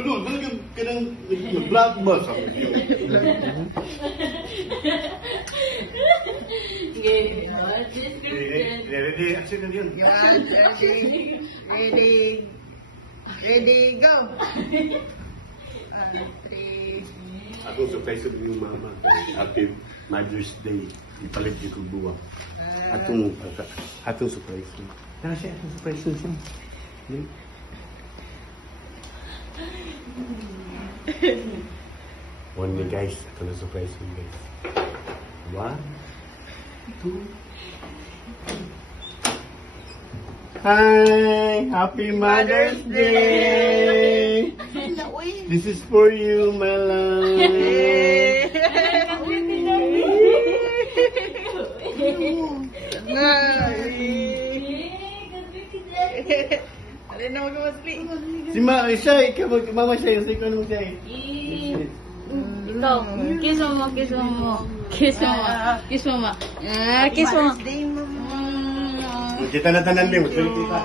Aduh, kadang nge-vlog ba sa video? Ready, action na yun. Yan, ready. Ready, go. 3. Ako surprise sa yung mama. Happy Mother's Day. Ipalit di ko buwa. Atong surprise. Tara siya, atong surprise siya. One day guys, ito na surprise mo guys. 1, 2. Hi! Happy Mother's Day! This is for you, my love. Alin na magkamasli? Si Shai, Mama Shai, sa ikaw naman Shai. Ikaw, kiss mo. Kiss mo. Kiss mo. Birthday mo. Kita na tanan din, kita.